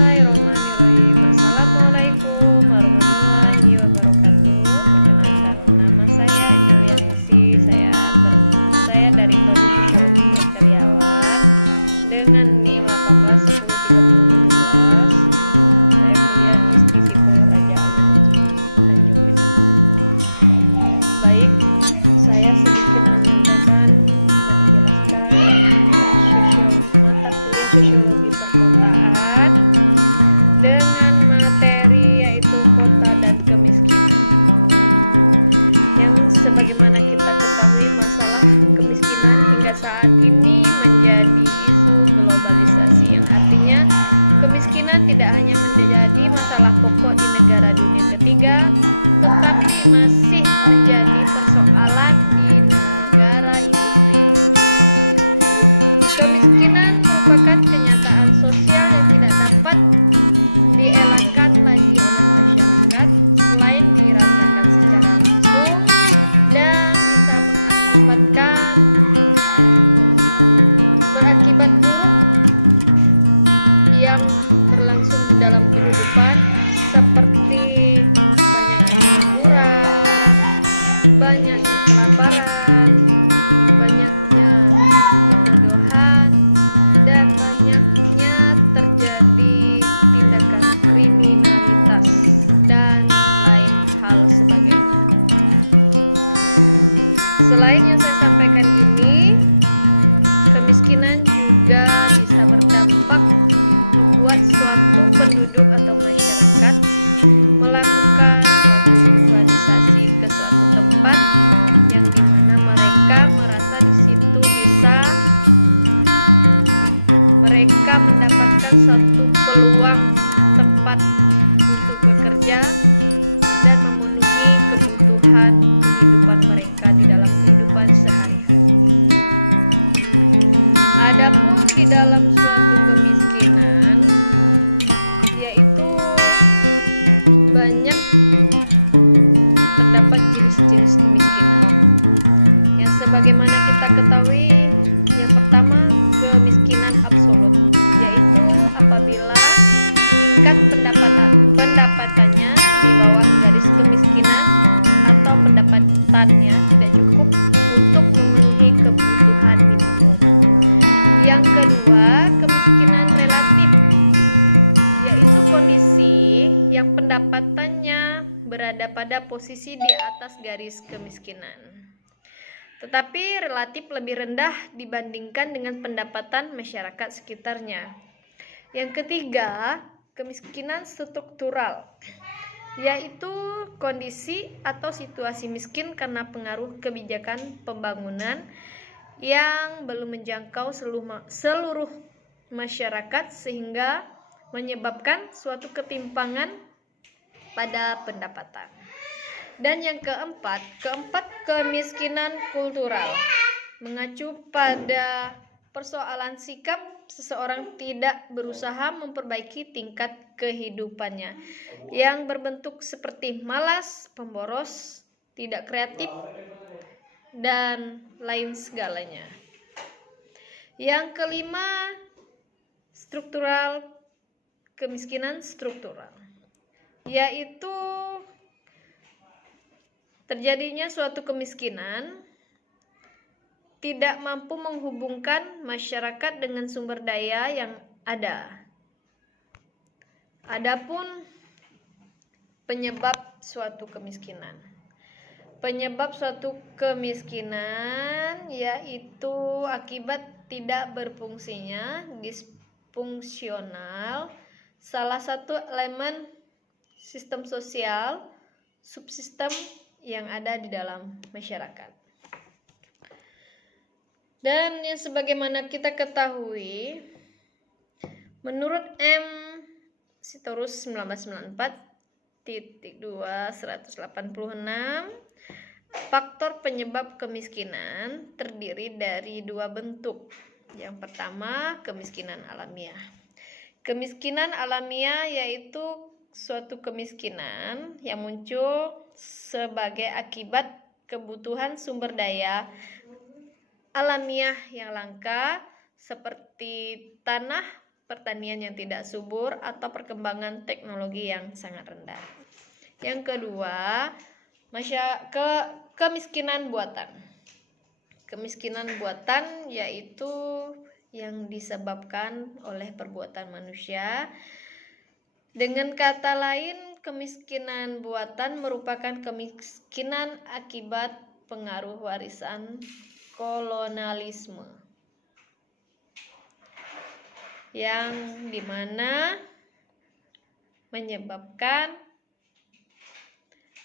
Bismillahirrahmanirrahim. Assalamualaikum warahmatullahi wabarakatuh. Perkenalkan, nama saya Emilia Ningsi. Saya dari Prodi Sosiologi Karyawan dengan NIM 18103017. Saya kuliah di Institusi Raja Ampat Tanjung. Baik, saya sedikit menyampaikan dan menjelaskan mata kuliah sosiologi perkotaan dengan materi yaitu kota dan kemiskinan. Yang sebagaimana kita ketahui, masalah kemiskinan hingga saat ini menjadi isu globalisasi, yang artinya kemiskinan tidak hanya menjadi masalah pokok di negara dunia ketiga, tetapi masih menjadi persoalan di negara industri maju. Kemiskinan merupakan kenyataan sosial yang tidak dapat dielakkan lagi oleh masyarakat, selain dirasakan secara langsung dan bisa berakibat buruk yang berlangsung dalam kehidupan, seperti banyaknya pengangguran, banyaknya kelaparan, banyaknya kebodohan, dan banyaknya terjadi tindakan kriminalitas dan lain hal sebagainya. Selain yang saya sampaikan ini, kemiskinan juga bisa berdampak membuat suatu penduduk atau masyarakat melakukan suatu urbanisasi ke suatu tempat yang dimana mereka merasa di situ bisa mereka mendapatkan satu peluang tempat untuk bekerja dan memenuhi kebutuhan kehidupan mereka di dalam kehidupan sehari-hari. Adapun di dalam suatu kemiskinan, yaitu banyak terdapat jenis-jenis kemiskinan. Yang sebagaimana kita ketahui, yang pertama kemiskinan absolut, yaitu apabila tingkat pendapatannya di bawah garis kemiskinan atau pendapatannya tidak cukup untuk memenuhi kebutuhan minimum. Yang kedua, kemiskinan relatif, yaitu kondisi yang pendapatannya berada pada posisi di atas garis kemiskinan, tetapi relatif lebih rendah dibandingkan dengan pendapatan masyarakat sekitarnya. Yang ketiga, kemiskinan struktural, yaitu kondisi atau situasi miskin karena pengaruh kebijakan pembangunan yang belum menjangkau seluruh masyarakat sehingga menyebabkan suatu ketimpangan pada pendapatan. Dan yang keempat, kemiskinan kultural, mengacu pada persoalan sikap seseorang tidak berusaha memperbaiki tingkat kehidupannya, yang berbentuk seperti malas, pemboros, tidak kreatif, dan lain segalanya. Yang kelima, kemiskinan struktural, yaitu terjadinya suatu kemiskinan tidak mampu menghubungkan masyarakat dengan sumber daya yang ada. Adapun penyebab suatu kemiskinan yaitu akibat tidak berfungsinya, disfungsional, salah satu elemen sistem sosial, subsistem yang ada di dalam masyarakat. Dan yang sebagaimana kita ketahui, menurut M. Sitorus 1994.2.186, faktor penyebab kemiskinan terdiri dari dua bentuk. Yang pertama, kemiskinan alamiah. Kemiskinan alamiah yaitu suatu kemiskinan yang muncul sebagai akibat kebutuhan sumber daya alamiah yang langka seperti tanah, pertanian yang tidak subur, atau perkembangan teknologi yang sangat rendah. Yang kedua, kemiskinan buatan. Kemiskinan buatan yaitu yang disebabkan oleh perbuatan manusia. Dengan kata lain, kemiskinan buatan merupakan kemiskinan akibat pengaruh warisan kolonialisme, yang dimana menyebabkan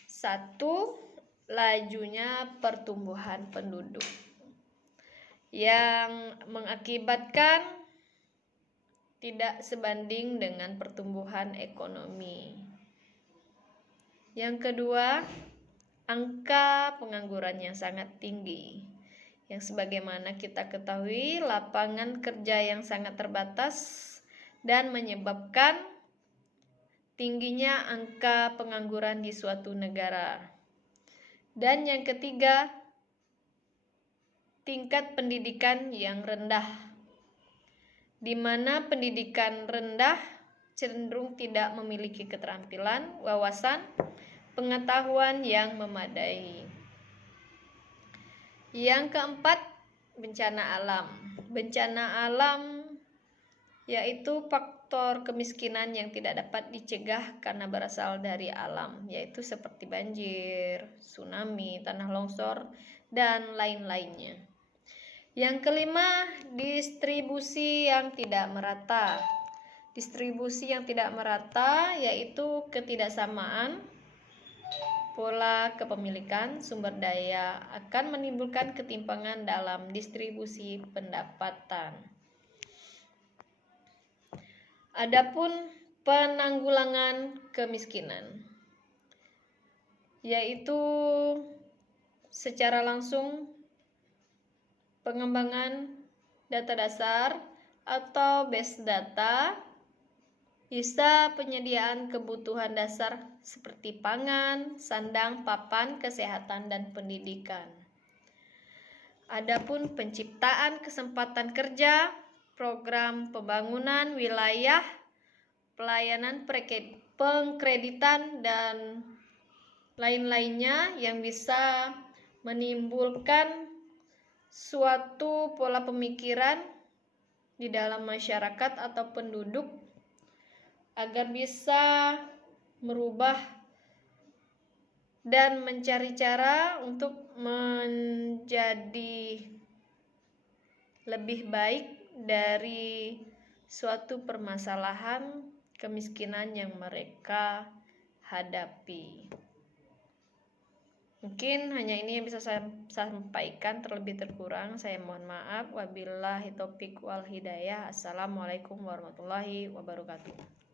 satu, lajunya pertumbuhan penduduk yang mengakibatkan tidak sebanding dengan pertumbuhan ekonomi. Yang kedua, angka pengangguran yang sangat tinggi, yang sebagaimana kita ketahui lapangan kerja yang sangat terbatas dan menyebabkan tingginya angka pengangguran di suatu negara. Dan yang ketiga, tingkat pendidikan yang rendah, di mana pendidikan rendah cenderung tidak memiliki keterampilan, wawasan, pengetahuan yang memadai. Yang keempat, bencana alam. Bencana alam yaitu faktor kemiskinan yang tidak dapat dicegah karena berasal dari alam, yaitu seperti banjir, tsunami, tanah longsor, dan lain-lainnya. Yang kelima, distribusi yang tidak merata. Distribusi yang tidak merata yaitu ketidaksamaan pola kepemilikan sumber daya akan menimbulkan ketimpangan dalam distribusi pendapatan. Adapun penanggulangan kemiskinan, yaitu secara langsung pengembangan data dasar atau base data, bisa penyediaan kebutuhan dasar seperti pangan, sandang, papan, kesehatan, dan pendidikan. Adapun penciptaan kesempatan kerja, program pembangunan wilayah, pelayanan pengkreditan, dan lain-lainnya yang bisa menimbulkan suatu pola pemikiran di dalam masyarakat atau penduduk agar bisa merubah dan mencari cara untuk menjadi lebih baik dari suatu permasalahan kemiskinan yang mereka hadapi. Mungkin hanya ini yang bisa saya sampaikan, terlebih terkurang saya mohon maaf. Wabillahi taufiq wal hidayah. Assalamualaikum warahmatullahi wabarakatuh.